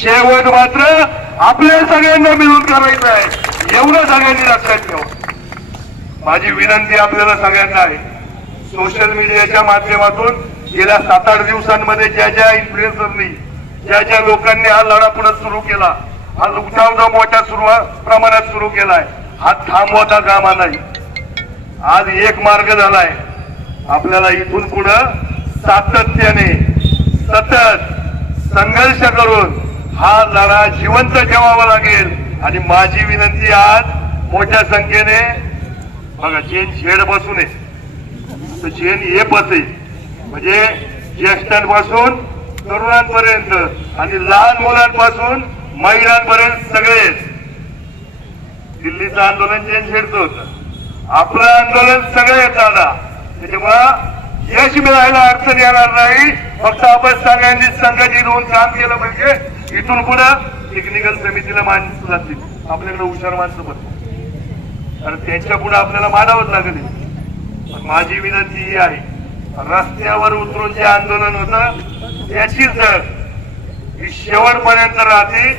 शेवट मात्र आपल्या सगळ्यांना मिळून करायचं आहे, एवढं सगळ्यांनी लक्षात ठेवा. माझी विनंती आपल्याला सगळ्यांना आहे, सोशल मीडियाच्या माध्यमातून गेल्या 7-8 दिवसांमध्ये ज्या ज्या इन्फ्लुएन्सरनी ज्या ज्या लोकांनी हा लढा पुढे सुरू केला, हा उठाव मोठ्या प्रमाणात सुरू केलाय, हा थांबवता कामा नाही. आज एक मार्ग झालाय, आपल्याला इथून पुढं सातत्याने सतत संघर्ष करून हा लढा जिवंत ठेवावा लागेल. आणि माझी विनंती आज मोठ्या संख्येने बघा, चेन शेड बसून आहे तर चेन हे बसे, म्हणजे ज्येष्ठांपासून तरुणांपर्यंत आणि लहान मुलांपासून महिलांपर्यंत सगळे. दिल्लीचं आंदोलन चेन शेडचं होतं, आपलं आंदोलन सगळे दादा. त्याच्यामुळं यश मिळायला अडचण येणार नाही, फक्त आपण सगळ्यांनी संघटित होऊन काम केलं पाहिजे. इथून पुढं टेक्निकल समितीला माणसं लागतील, आपल्याकडे हुशार माणसं पण, कारण त्यांच्या पुढे आपल्याला मानावंच लागेल. पण माझी विनंती ही आहे, रस्त्यावर उतरून जे आंदोलन होतं त्याची जर ही शेवटपर्यंत राहते.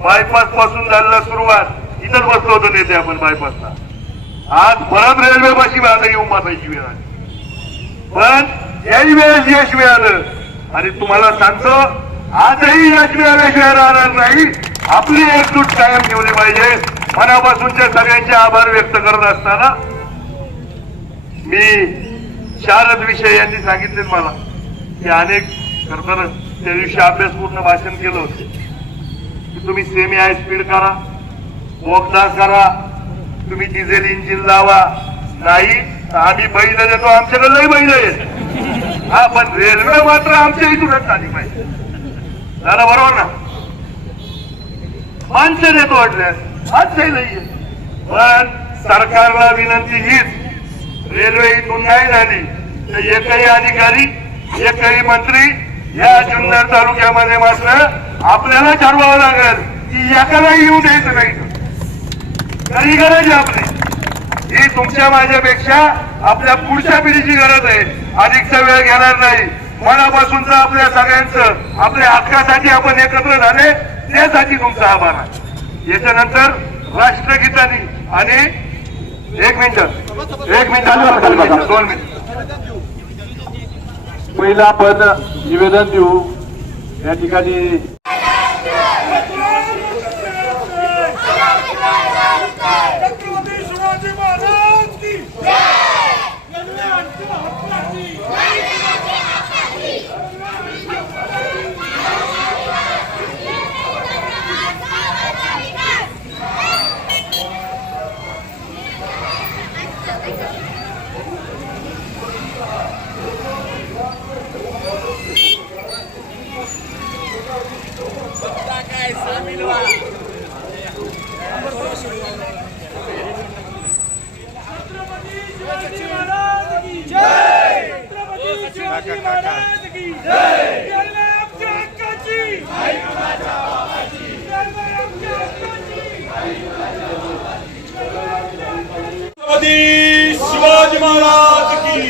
बायपास पासून झालेला सुरुवात इथंच बसलो होतो नेते आपण बायपासला, आज परत रेल्वे पाशी आता येऊन बसायची वेळ आली. पण याही वेळेस यश मिळालं आणि तुम्हाला सांगतो आजही यश मिळाल्याशिवाय राहणार नाही. आपली एकजूट कायम ठेवली पाहिजे. मनापासूनच्या सगळ्यांचे आभार व्यक्त करत असताना मी शारद विषय यांनी सांगितले मला की अनेक करताना त्या दिवशी अभ्यासपूर्ण भाषण केलं होतं की तुम्ही सेमी हाय स्पीड करा, बोगदा करा, तुम्ही डिझेल इंजिन लावा, नाही आम्ही बैल देतो, आमच्याकडे लई बैल आहेत. हा, पण रेल्वे मात्र आमच्या इथूनच आली पाहिजे. झालं बरोबर ना? माणसं देतो वाटल्यास आज काही नाहीये. पण सरकारला विनंती हीच, रेल्वे इथून नाही झाली तर एकही अधिकारी एकही मंत्री या जुन्नर तालुक्यामध्ये मात्र आपल्याला ठरवावं लागेल की एकाला येऊ द्यायचं नाही. तरी गरज आहे आपली, ही तुमच्या माझ्यापेक्षा आपल्या पुढच्या पिढीची गरज आहे. अधिकचा वेळ घेणार नाही. मनापासूनच आपल्या सगळ्यांचं आपल्या हक्कासाठी आपण एकत्र झाले त्यासाठी तुमचा आभार आहे. याच्यानंतर राष्ट्रगीतानी आणि 1 मिनिट 2 मिनिट पहिला आपण निवेदन देऊ. या ठिकाणी शिवाजी महाराज की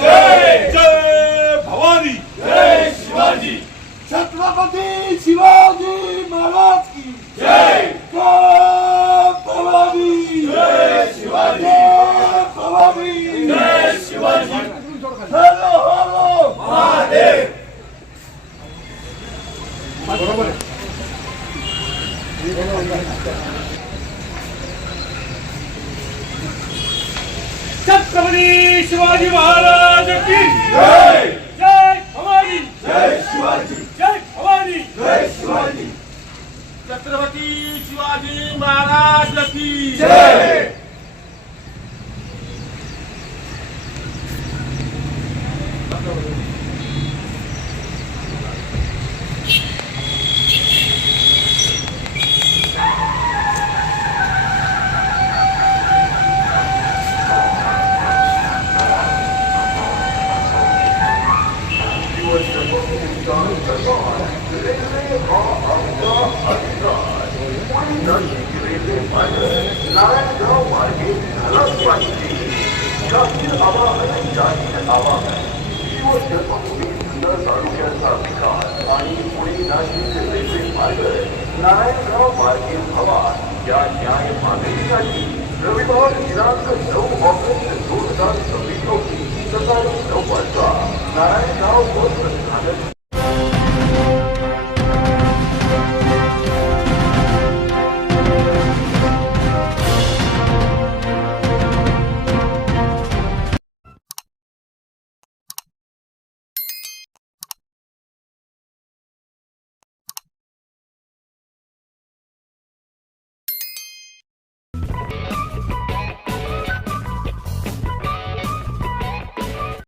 जय. जय भवानी. जय शिवाजी. छत्रपती शिवाजी महाराज की जय. जय भवानी. जय शिवाजी. जय भवानी. जय शिवाजी. हर हर महादेव. बरोबर आहे. छत्रपती शिवाजी महाराज की जय. जय भवानी. जय शिवाजी. जय भवानी. जय शिवाजी. छत्रपती शिवाजी महाराज की जय. तालुक्याचा विकास आणि पुणे नाशिक रेल्वे मार्ग नारायणराव मार्गे हवा या न्याय मागणीसाठी रविवार दिनांक 9 ऑगस्ट 2026 रोजी सकाळी 9 वाजता नारायणराव बस स्थानक